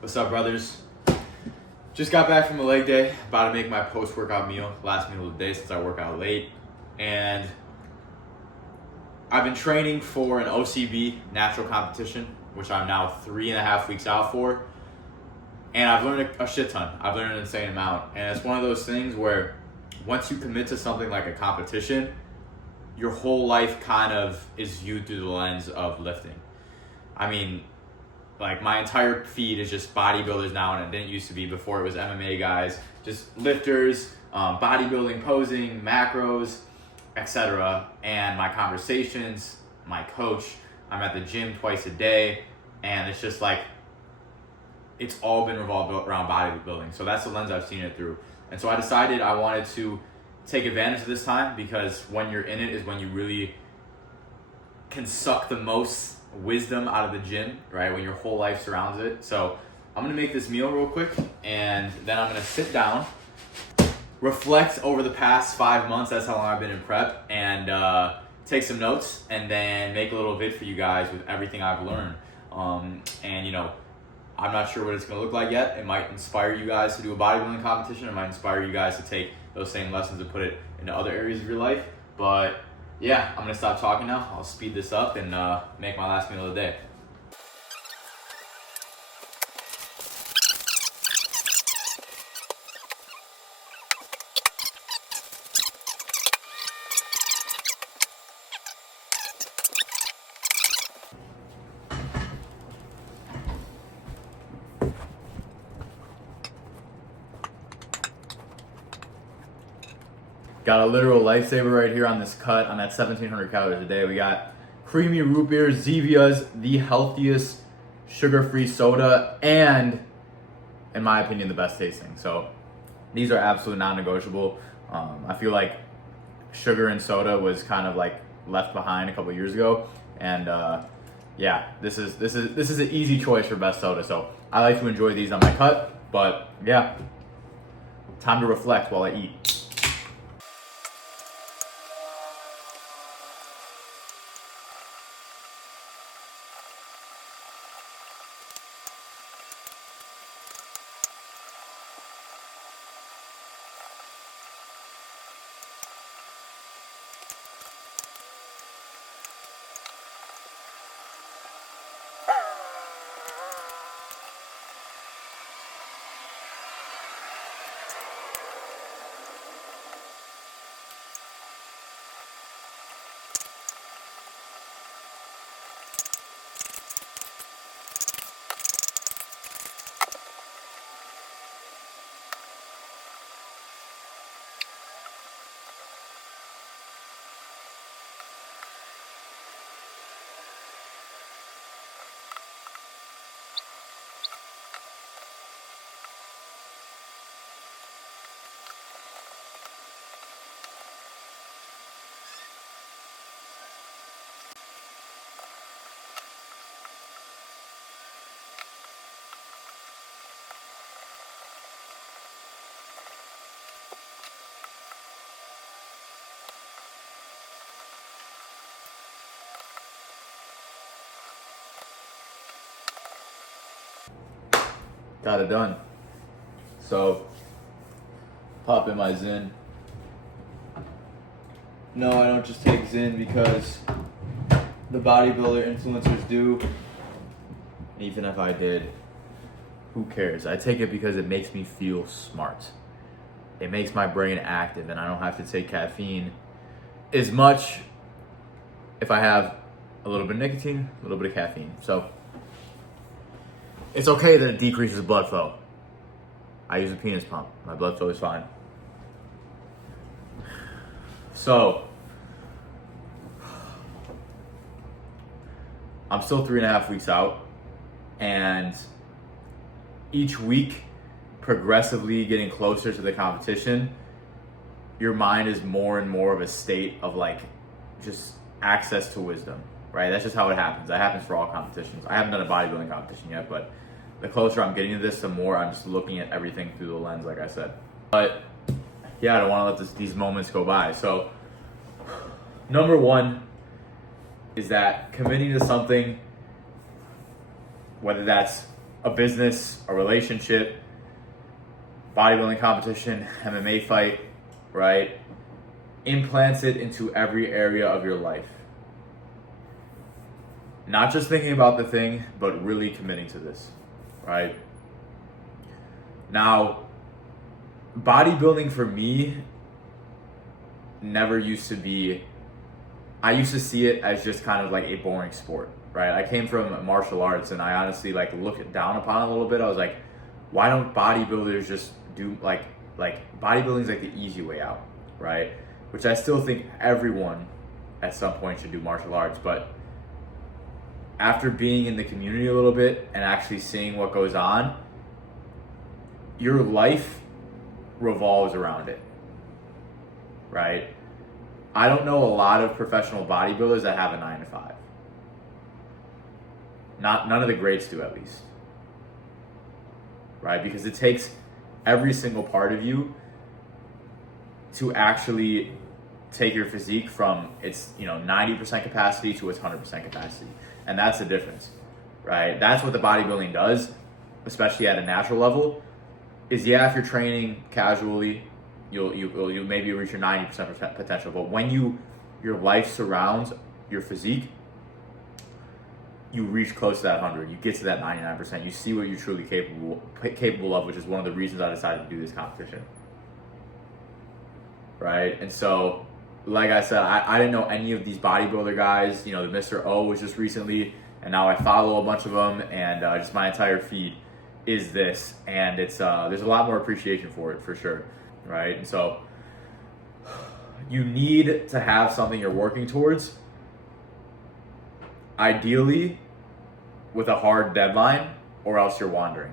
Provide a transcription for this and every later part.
What's up, brothers? Just got back from a leg day, about to make my post-workout meal, last meal of the day since I work out late. And I've been training for an OCB natural competition, which I'm now 3.5 weeks out for. And I've learned a shit ton. I've learned an insane amount. And it's one of those things where once you commit to something like a competition, your whole life kind of is viewed through the lens of lifting. I mean, like my entire feed is just bodybuilders now, and it didn't used to be. Before it was MMA guys, just lifters, bodybuilding, posing, macros, etc. And my conversations, my coach, I'm at the gym twice a day, and it's just like, it's all been revolved around bodybuilding. So that's the lens I've seen it through. And so I decided I wanted to take advantage of this time, because when you're in it is when you really can suck the most wisdom out of the gym, right? When your whole life surrounds it. So I'm gonna make this meal real quick, and then I'm gonna sit down, reflect over the past 5 months, that's how long I've been in prep, and take some notes, and then make a little vid for you guys with everything I've learned. And you know, I'm not sure what it's gonna look like yet. It might inspire you guys to do a bodybuilding competition. It might inspire you guys to take those same lessons and put it into other areas of your life. But yeah, I'm gonna stop talking now. I'll speed this up and make my last meal of the day. Got a literal lifesaver right here on this cut. I'm at 1,700 calories a day. We got creamy root beer, Zevia's the healthiest sugar-free soda, and in my opinion, the best tasting. So these are absolutely non-negotiable. I feel like sugar and soda was kind of like left behind a couple years ago, and yeah, this is an easy choice for best soda. So I like to enjoy these on my cut, but yeah, time to reflect while I eat. Got it done. So, pop in my Zyn. No, I don't just take Zyn because the bodybuilder influencers do. Even if I did, who cares? I take it because it makes me feel smart. It makes my brain active, and I don't have to take caffeine as much if I have a little bit of nicotine, a little bit of caffeine. So it's okay that it decreases blood flow. I use a penis pump. My blood flow is fine. So, I'm still 3.5 weeks out, and each week, progressively getting closer to the competition, your mind is more and more of a state of like just access to wisdom, right? That's just how it happens. That happens for all competitions. I haven't done a bodybuilding competition yet, but the closer I'm getting to this, the more I'm just looking at everything through the lens, like I said. But yeah, I don't want to let these moments go by. So number one is that committing to something, whether that's a business, a relationship, bodybuilding competition, MMA fight, right? Implants it into every area of your life. Not just thinking about the thing, but really committing to this, right? Now, bodybuilding for me never used to be, I used to see it as just kind of like a boring sport, right? I came from martial arts and I honestly like looked down upon it a little bit. I was like, why don't bodybuilders just do like bodybuilding is like the easy way out, right? Which I still think everyone at some point should do martial arts, but after being in the community a little bit and actually seeing what goes on, your life revolves around it, right? I don't know a lot of professional bodybuilders that have a 9 to 5. None of the greats do, at least, right? Because it takes every single part of you to actually take your physique from its 90% capacity to its 100% capacity, and that's the difference, right? That's what the bodybuilding does, especially at a natural level. Is if you're training casually, you'll maybe reach your 90% potential, but when your life surrounds your physique, you reach close to that 100. You get to that 99%. You see what you're truly capable of, which is one of the reasons I decided to do this competition, right? And so, like I said, I didn't know any of these bodybuilder guys. The Mr. O was just recently, and now I follow a bunch of them, and just my entire feed is this, and it's there's a lot more appreciation for it, for sure, right? And so you need to have something you're working towards, ideally with a hard deadline, or else you're wandering,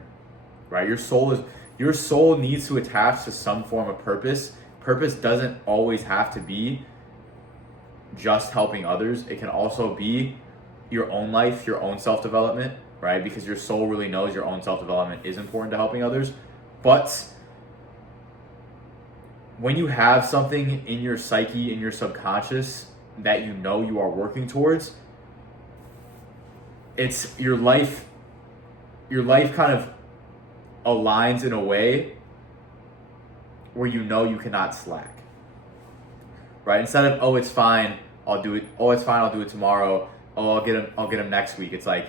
right? Your soul needs to attach to some form of purpose. Purpose doesn't always have to be just helping others. It can also be your own life, your own self-development, right? Because your soul really knows your own self-development is important to helping others. But when you have something in your psyche, in your subconscious that you are working towards, it's your life kind of aligns in a way where you cannot slack, right? Instead of, oh, it's fine, I'll do it. Oh, it's fine, I'll do it tomorrow. Oh, I'll get him next week. It's like,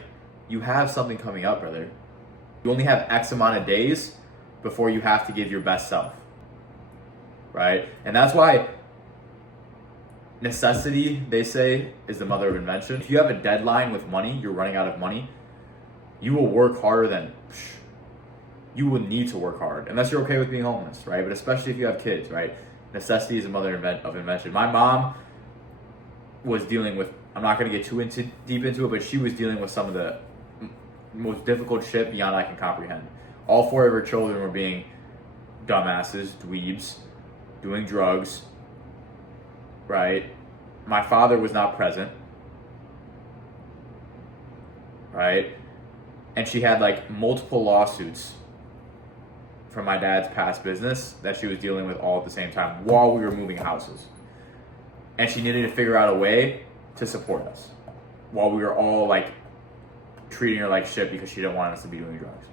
you have something coming up, brother. You only have X amount of days before you have to give your best self, right? And that's why necessity, they say, is the mother of invention. If you have a deadline with money, you're running out of money, you will work harder than, you will need to work hard, unless you're okay with being homeless, right? But especially if you have kids, right? Necessity is the mother of invention. My mom was dealing with, I'm not going to get deep into it, but she was dealing with some of the most difficult shit beyond I can comprehend. All 4 of her children were being dumbasses, dweebs, doing drugs, right? My father was not present, right? And she had like multiple lawsuits from my dad's past business that she was dealing with all at the same time while we were moving houses. And she needed to figure out a way to support us while we were all like treating her like shit because she didn't want us to be doing drugs.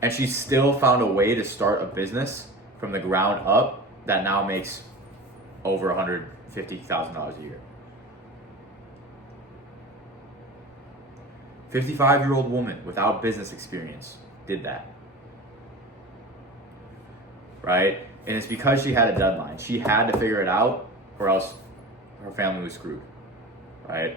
And she still found a way to start a business from the ground up that now makes over $150,000 a year. 55-year-old woman without business experience did that, right? And it's because she had a deadline. She had to figure it out, or else her family was screwed, right?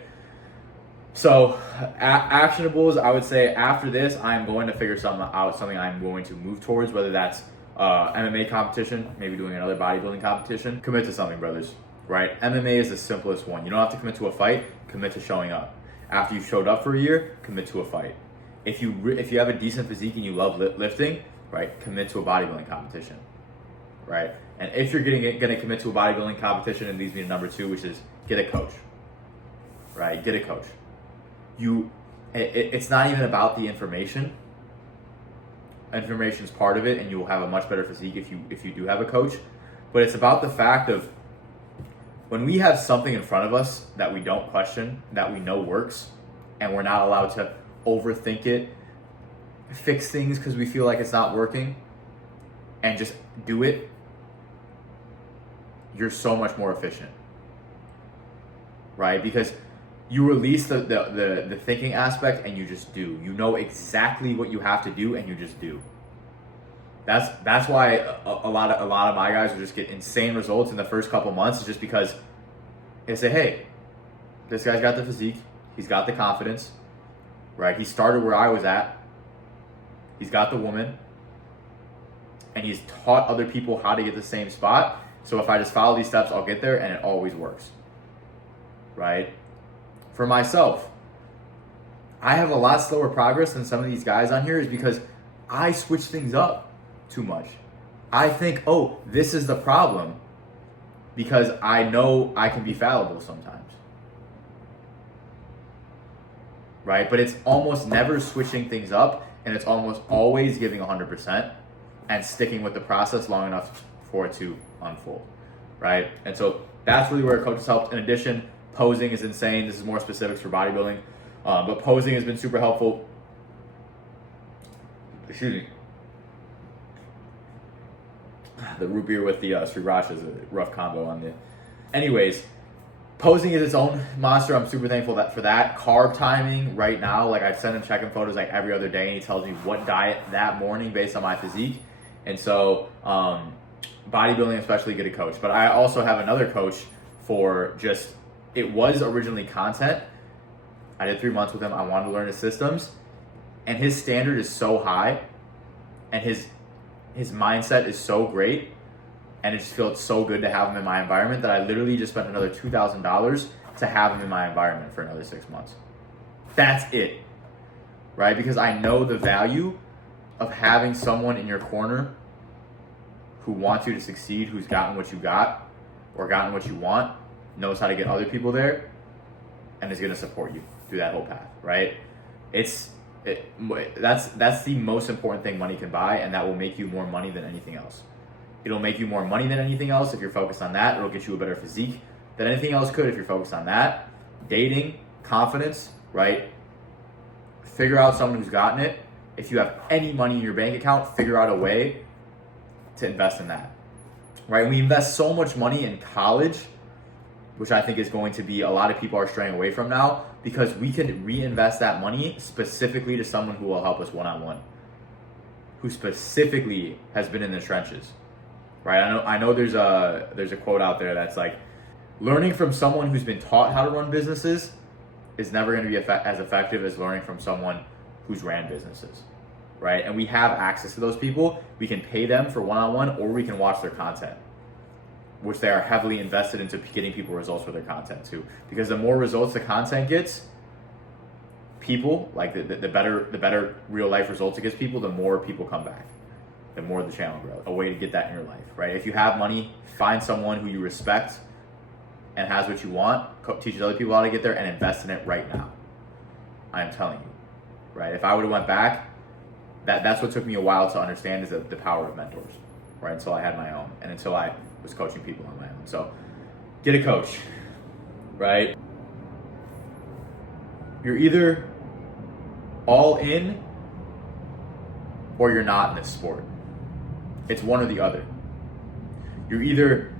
So actionables, I would say after this, I'm going to figure something out, something I'm going to move towards, whether that's MMA competition, maybe doing another bodybuilding competition. Commit to something, brothers, right? MMA is the simplest one. You don't have to commit to a fight, commit to showing up. After you've showed up for a year, commit to a fight. If you have a decent physique and you love lifting, right, commit to a bodybuilding competition, right? And if you're going to commit to a bodybuilding competition, it leads me to number 2, which is get a coach, right? Get a coach. It's not even about the information. Information is part of it, and you will have a much better physique if you do have a coach. But it's about the fact of when we have something in front of us that we don't question, that we know works, and we're not allowed to overthink it, fix things because we feel like it's not working, and just do it, you're so much more efficient, right? Because you release the thinking aspect and you just do. You know exactly what you have to do and you just do. That's why a lot of my guys will just get insane results in the first couple months, is just because they say, hey, this guy's got the physique, he's got the confidence, right? He started where I was at, he's got the woman, and he's taught other people how to get the same spot. So if I just follow these steps, I'll get there, and it always works, right? For myself, I have a lot slower progress than some of these guys on here is because I switch things up too much. I think, oh, this is the problem, because I know I can be fallible sometimes, right? But it's almost never switching things up, and it's almost always giving 100% and sticking with the process long enough for it to unfold, right? And so that's really where coaches helped. In addition, posing is insane. This is more specifics for bodybuilding, but posing has been super helpful. Excuse me. The root beer with the sriracha is a rough combo on the. Anyways, posing is its own monster. I'm super thankful for that. Carb timing right now, like I send him check-in photos like every other day, and he tells me what diet that morning based on my physique. And so bodybuilding especially, get a coach. But I also have another coach for just, it was originally content. I did 3 months with him. I wanted to learn his systems, and his standard is so high, and his mindset is so great, and it just feels so good to have him in my environment that I literally just spent another $2,000 to have him in my environment for another 6 months. That's it, right? Because I know the value of having someone in your corner who wants you to succeed, who's gotten what you got or gotten what you want, knows how to get other people there, and is going to support you through that whole path, right? That's the most important thing money can buy, and that will make you more money than anything else. It'll make you more money than anything else if you're focused on that. It'll get you a better physique than anything else could if you're focused on that. Dating, confidence, right? Figure out someone who's gotten it. If you have any money in your bank account, figure out a way to invest in that, right? We invest so much money in college, which I think is going to be a lot of people are straying away from now, because we can reinvest that money specifically to someone who will help us one-on-one, who specifically has been in the trenches, right? I know there's a quote out there that's like, learning from someone who's been taught how to run businesses is never going to be as effective as learning from someone who's ran businesses, right? And we have access to those people. We can pay them for one-on-one, or we can watch their content, which they are heavily invested into getting people results for their content too. Because the more results the content gets, people, like the better real life results it gets people, the more people come back, the more the channel grows. A way to get that in your life, right? If you have money, find someone who you respect and has what you want, teaches other people how to get there, and invest in it right now. I'm telling you, right? If I would have went back, that's what took me a while to understand, is the power of mentors, right? Until I had my own, and until I was coaching people on my own. So get a coach, right? You're either all in or you're not in this sport. It's one or the other. You're either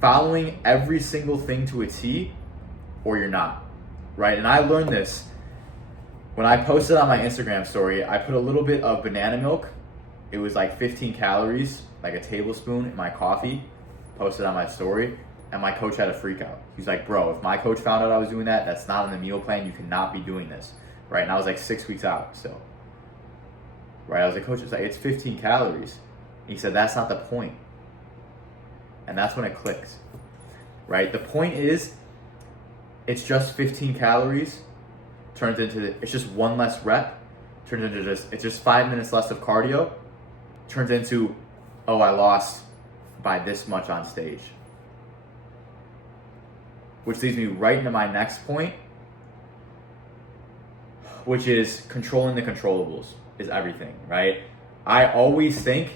following every single thing to a T or you're not, right? And I learned this when I posted on my Instagram story. I put a little bit of banana milk. It was like 15 calories, like a tablespoon, in my coffee, posted on my story, and my coach had a freak out. He's like, bro, if my coach found out I was doing that, that's not in the meal plan. You cannot be doing this, right? And I was like 6 weeks out still, right? I was like, coach, it's 15 calories. And he said, that's not the point. And that's when it clicked, right? The point is, it's just 15 calories, turns into, it's just one less rep, turns into it's just 5 minutes less of cardio, turns into, oh, I lost by this much on stage. Which leads me right into my next point, which is controlling the controllables is everything, right? I always think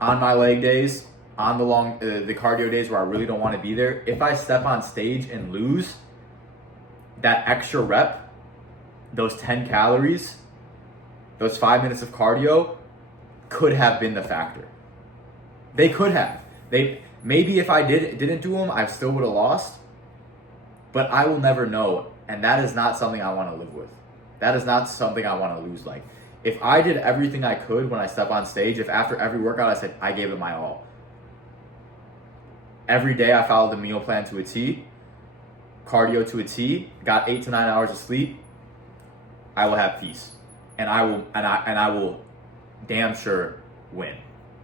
on my leg days, on the cardio days where I really don't want to be there, if I step on stage and lose, that extra rep those 10 calories, those 5 minutes of cardio could have been the factor. They could have. Maybe if I didn't do them, I still would have lost. But I will never know, and that is not something I want to live with. That is not something I want to lose. Like, if I did everything I could when I step on stage, if after every workout I said I gave it my all, every day I followed the meal plan to a T, cardio to a T, got 8 to 9 hours of sleep, I will have peace, and I will damn sure win,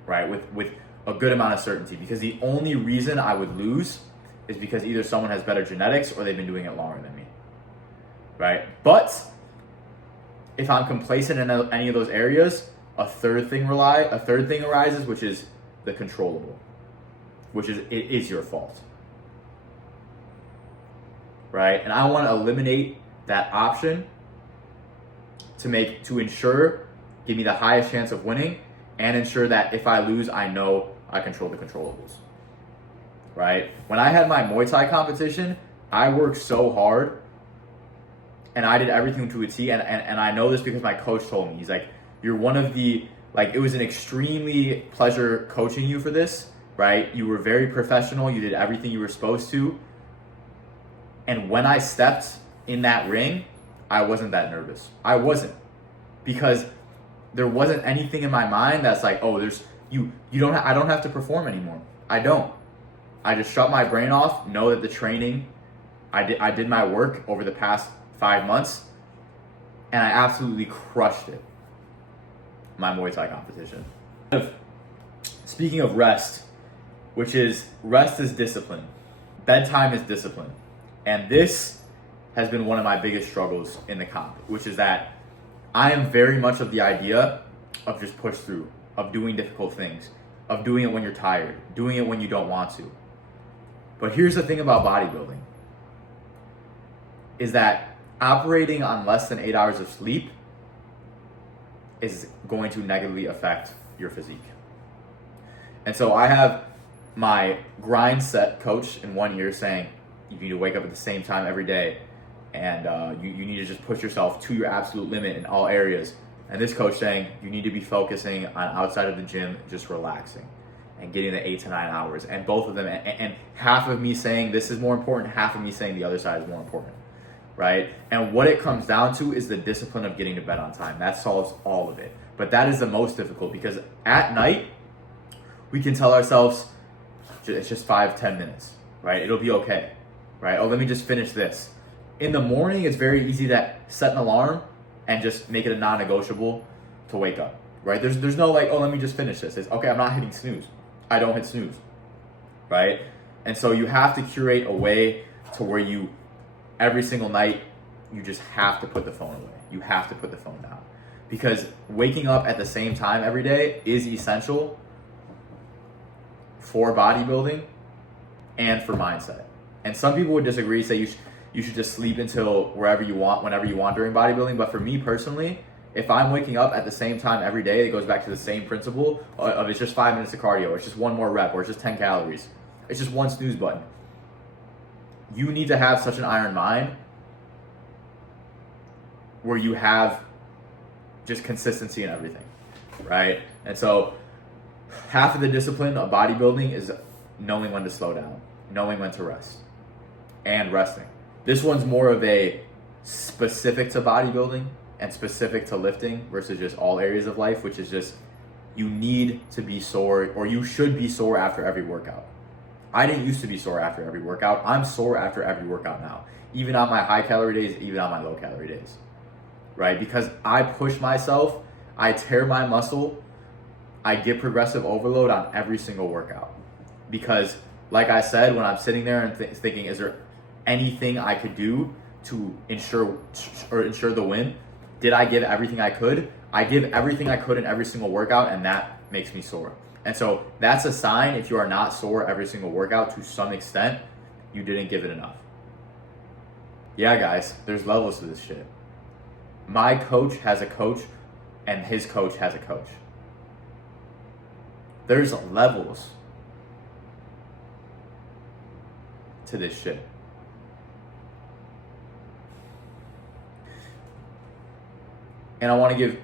right? With a good amount of certainty, because the only reason I would lose is because either someone has better genetics or they've been doing it longer than me, right? But if I'm complacent in any of those areas, a third thing arises, which is the controllable, which is it is your fault, right? And I want to eliminate that option to ensure, give me the highest chance of winning, and ensure that if I lose, I know I control the controllables, right? When I had my Muay Thai competition, I worked so hard and I did everything to a T, and I know this because my coach told me. He's like, you're one of the, like, it was an extremely pleasure coaching you for this, right? You were very professional, you did everything you were supposed to, and when I stepped in that ring, I wasn't that nervous. I wasn't, because there wasn't anything in my mind that's like, oh, I don't have to perform anymore. I don't. I just shut my brain off, know that the training, I did my work over the past 5 months, and I absolutely crushed it. My Muay Thai competition. Speaking of rest, rest is discipline. Bedtime is discipline. And this has been one of my biggest struggles in the comp, which is that I am very much of the idea of just push through, of doing difficult things, of doing it when you're tired, doing it when you don't want to. But here's the thing about bodybuilding, is that operating on less than 8 hours of sleep is going to negatively affect your physique. And so I have my grind set coach in one ear saying, you need to wake up at the same time every day, and you need to just push yourself to your absolute limit in all areas. And this coach saying, you need to be focusing on outside of the gym, just relaxing and getting the 8 to 9 hours. And both of them, and half of me saying this is more important, half of me saying the other side is more important, right? And what it comes down to is the discipline of getting to bed on time. That solves all of it. But that is the most difficult, because at night, we can tell ourselves, it's just 5-10 minutes, right? It'll be okay, right? Oh, let me just finish this. In the morning, it's very easy to set an alarm and just make it a non-negotiable to wake up, right? There's no like, oh, let me just finish this. It's okay, I'm not hitting snooze. I don't hit snooze, right? And so you have to curate a way to where every single night, you just have to put the phone away. You have to put the phone down, because waking up at the same time every day is essential for bodybuilding and for mindset. And some people would disagree, say you should just sleep until wherever you want, whenever you want during bodybuilding. But for me personally, if I'm waking up at the same time every day, it goes back to the same principle of it's just 5 minutes of cardio, or it's just one more rep, or it's just 10 calories. It's just one snooze button. You need to have such an iron mind where you have just consistency in everything, right? And so half of the discipline of bodybuilding is knowing when to slow down, knowing when to rest, and resting. This one's more of a specific to bodybuilding and specific to lifting versus just all areas of life, which is just, you need to be sore, or you should be sore after every workout. I didn't used to be sore after every workout. I'm sore after every workout now, even on my high calorie days, even on my low calorie days, right? Because I push myself, I tear my muscle, I get progressive overload on every single workout. Because like I said, when I'm sitting there and thinking, is there anything I could do to ensure the win? Did I give everything I could? I give everything I could in every single workout, and that makes me sore. And so that's a sign, if you are not sore every single workout to some extent, you didn't give it enough. Yeah, guys, there's levels to this shit. My coach has a coach, and his coach has a coach. There's levels to this shit. And I want to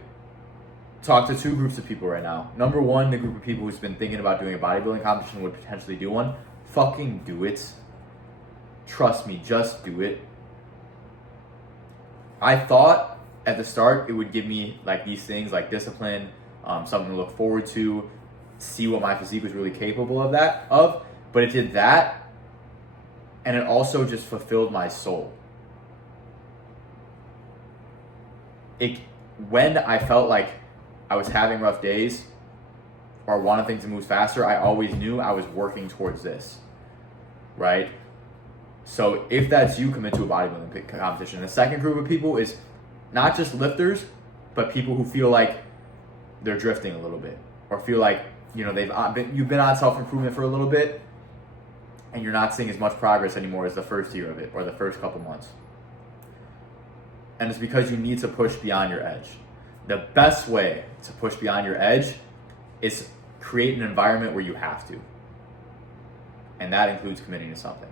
talk to two groups of people right now. Number one, the group of people who's been thinking about doing a bodybuilding competition would potentially do one. Fucking do it. Trust me, just do it. I thought at the start it would give me like these things like discipline, something to look forward to, see what my physique was really capable of but it did that, and it also just fulfilled my soul. When I felt like I was having rough days or wanted things to move faster, I always knew I was working towards this, right? So if that's you, come into a bodybuilding competition. The second group of people is not just lifters, but people who feel like they're drifting a little bit, or feel like, you know, you've been on self-improvement for a little bit and you're not seeing as much progress anymore as the first year of it or the first couple months. And it's because you need to push beyond your edge. The best way to push beyond your edge is create an environment where you have to. And that includes committing to something,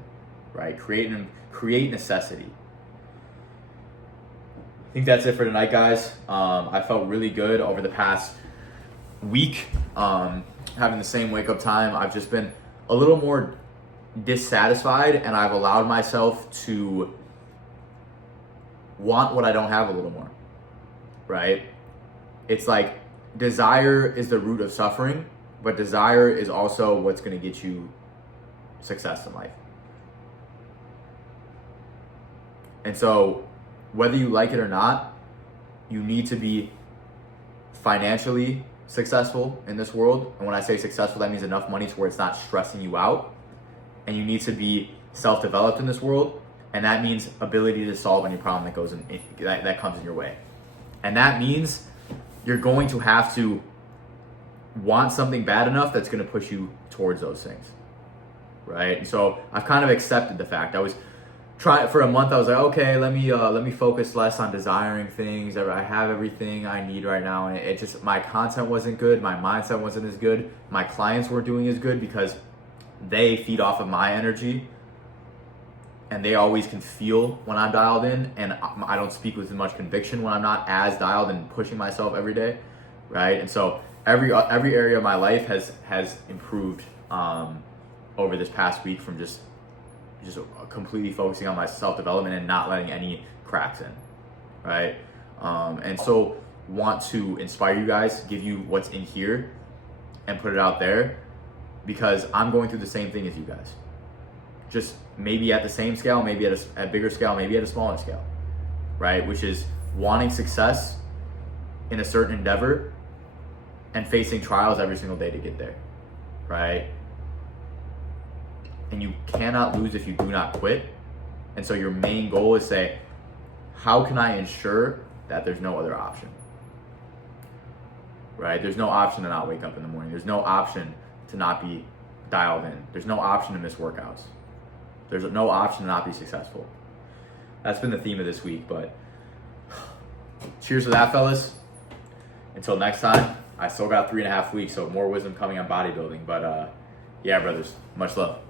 right? Create necessity. I think that's it for tonight, guys. I felt really good over the past week, having the same wake-up time. I've just been a little more dissatisfied, and I've allowed myself to want what I don't have a little more, right? It's like desire is the root of suffering, but desire is also what's going to get you success in life. And so whether you like it or not, you need to be financially successful in this world. And when I say successful, that means enough money to where it's not stressing you out. And you need to be self-developed in this world. And that means ability to solve any problem that comes in your way. And that means you're going to have to want something bad enough that's going to push you towards those things, right? And so I've kind of accepted the fact. I was trying for a month. I was like, okay, let me focus less on desiring things. I have everything I need right now, and it just, my content wasn't good, my mindset wasn't as good, my clients weren't doing as good because they feed off of my energy. And they always can feel when I'm dialed in, and I don't speak with as much conviction when I'm not as dialed and pushing myself every day, right? And so every area of my life has improved over this past week from just completely focusing on my self-development and not letting any cracks in, right? And so want to inspire you guys, give you what's in here and put it out there, because I'm going through the same thing as you guys. Just maybe at the same scale, maybe at a bigger scale, maybe at a smaller scale, right? Which is wanting success in a certain endeavor and facing trials every single day to get there, right? And you cannot lose if you do not quit. And so your main goal is say, how can I ensure that there's no other option, right? There's no option to not wake up in the morning. There's no option to not be dialed in. There's no option to miss workouts. There's no option to not be successful. That's been the theme of this week, but cheers to that, fellas. Until next time, I still got 3.5 weeks, so more wisdom coming on bodybuilding. But yeah, brothers, much love.